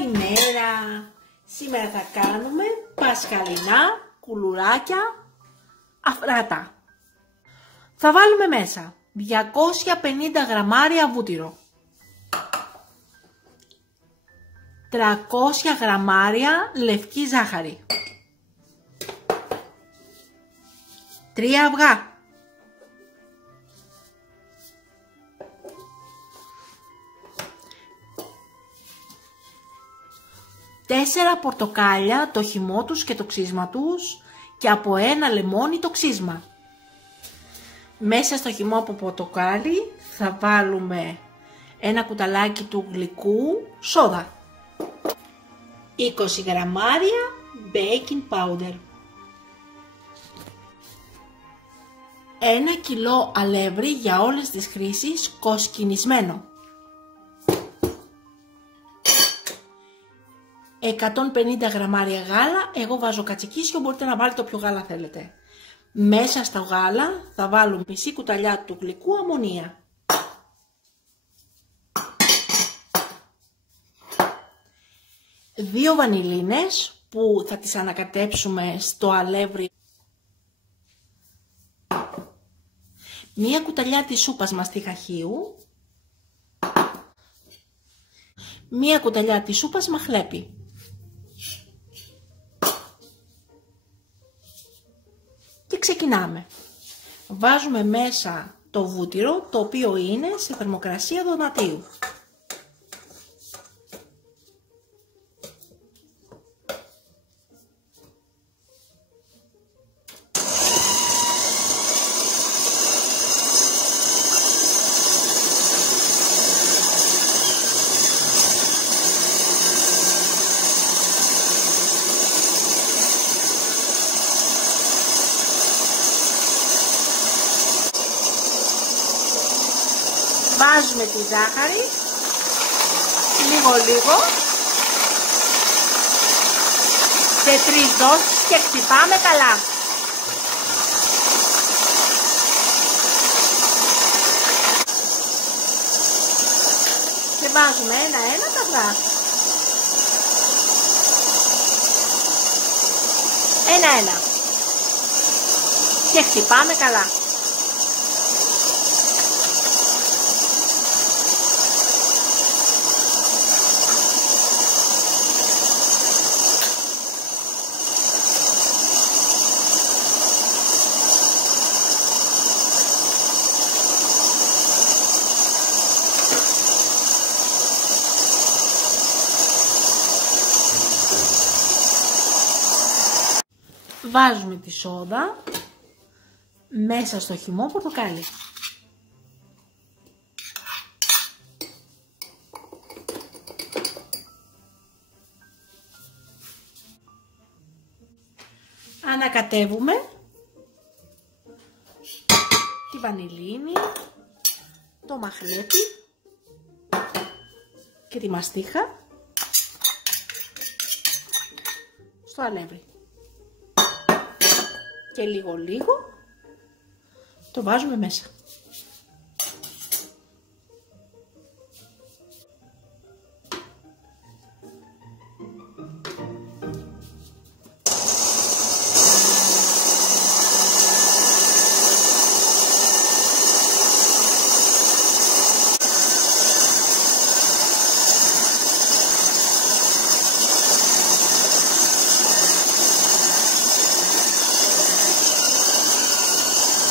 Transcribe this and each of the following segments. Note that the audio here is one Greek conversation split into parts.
Καλημέρα! Σήμερα θα κάνουμε πασχαλινά κουλουράκια αφράτα. Θα βάλουμε μέσα 250 γραμμάρια βούτυρο, 300 γραμμάρια λευκή ζάχαρη, 3 αυγά, 4 πορτοκάλια, το χυμό τους και το ξύσμα τους, και από 1 λεμόνι το ξύσμα. Μέσα στο χυμό από πορτοκάλι θα βάλουμε 1 κουταλάκι του γλυκού σόδα, 20 γραμμάρια baking powder, 1 κιλό αλεύρι για όλες τις χρήσεις κοσκινισμένο, 150 γραμμάρια γάλα, εγώ βάζω κατσικίσιο, μπορείτε να βάλετε όποιο γάλα θέλετε. Μέσα στο γάλα θα βάλουμε μισή κουταλιά του γλυκού αμμονία, 2 βανιλίνες που θα τις ανακατέψουμε στο αλεύρι, 1 κουταλιά της σούπας μαστίχα χείου, 1 κουταλιά της σούπας μαχλέπι. Και ξεκινάμε. Βάζουμε μέσα το βούτυρο, το οποίο είναι σε θερμοκρασία δωματίου. Βάζουμε τη ζάχαρη, λίγο σε 3 δόσεις και χτυπάμε καλά. Και βάζουμε ένα-ένα τα αυγά. Ένα-ένα. Και χτυπάμε καλά. Βάζουμε τη σόδα μέσα στο χυμό πορτοκάλι. Ανακατεύουμε τη βανιλίνη, το μαχλέπι και τη μαστίχα στο αλεύρι. Και λίγο το βάζουμε μέσα.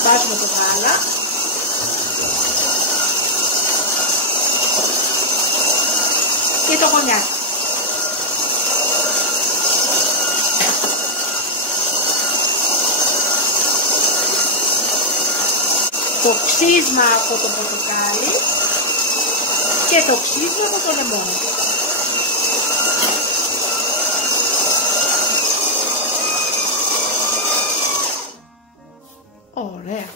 Βάζουμε το γάλα και το κονιάκι. Το ξύσμα από το πορτοκάλι και το ξύσμα από το λεμόνι. Ωραία.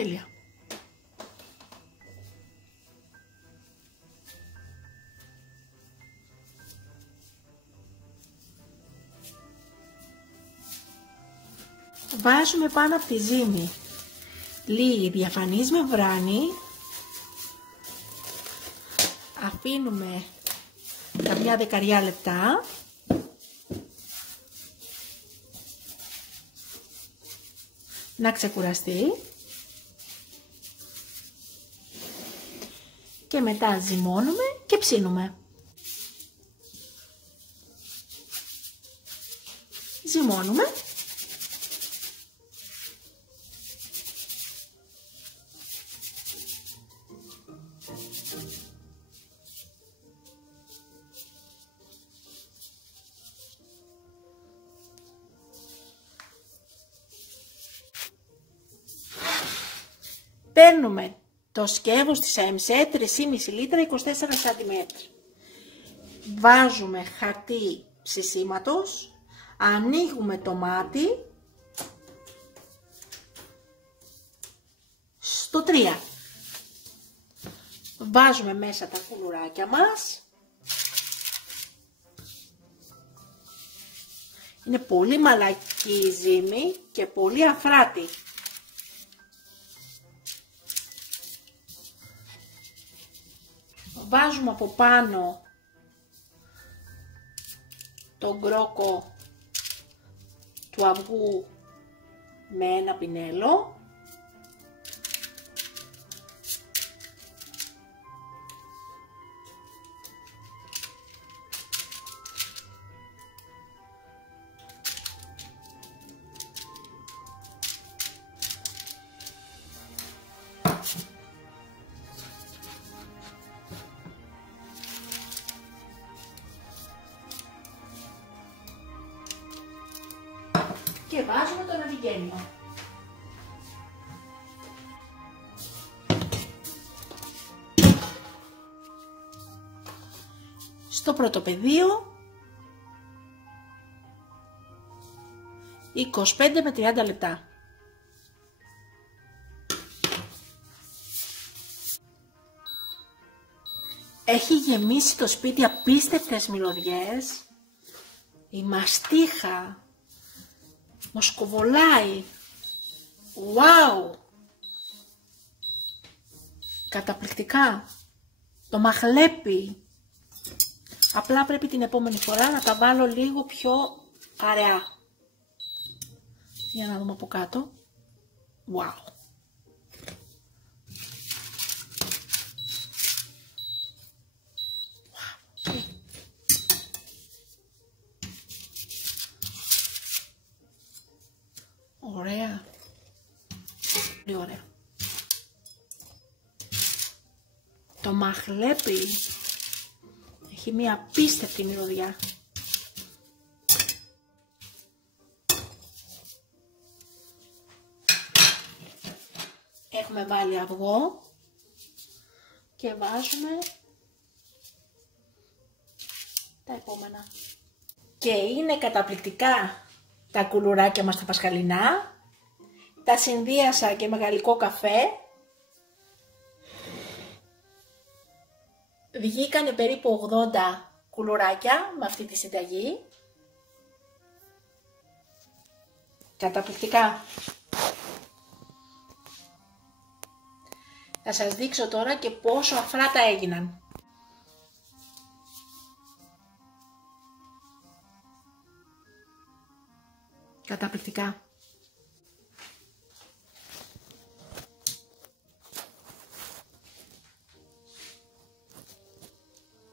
Τέλεια. Βάζουμε πάνω από τη ζύμη λίγη διαφανής μεμβράνη. Αφήνουμε καμιά 10 λεπτά. Να ξεκουραστεί. Και μετά ζυμώνουμε και ψήνουμε. Ζυμώνουμε. Παίρνουμε το σκεύος της ΑΕΜΣΕ 3,5 λίτρα 24 cm. Βάζουμε χαρτί ψησίματος, ανοίγουμε το μάτι στο 3. Βάζουμε μέσα τα κουλουράκια μας. Είναι πολύ μαλακή η ζύμη και πολύ αφράτη. Βάζουμε από πάνω τον κρόκο του αυγού με ένα πινέλο. Και βάζουμε το ναυηγένιο. Στο πρώτο πεδίο 25 με 30 λεπτά. Έχει γεμίσει το σπίτι απίστευτες μυρωδιές. Η μαστίχα μοσκοβολάει. Wow! Καταπληκτικά. Το μαχλέπι. Απλά πρέπει την επόμενη φορά να τα βάλω λίγο πιο αραιά. Για να δούμε από κάτω. Wow! Ωραία. Πολύ ωραία. Το μαχλέπι έχει μία απίστευτη μυρωδιά. Έχουμε βάλει αυγό και βάζουμε τα επόμενα. Και είναι καταπληκτικά τα κουλουράκια μας τα πασχαλινά. Τα συνδύασα και με γαλλικό καφέ. Βγήκανε περίπου 80 κουλουράκια με αυτή τη συνταγή. Καταπληκτικά. Θα σας δείξω τώρα και πόσο αφράτα έγιναν. Καταπληκτικά.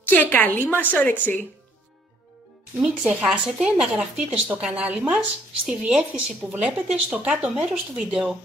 Και καλή μας όρεξη! Μην ξεχάσετε να γραφτείτε στο κανάλι μας στη διεύθυνση που βλέπετε στο κάτω μέρος του βίντεο.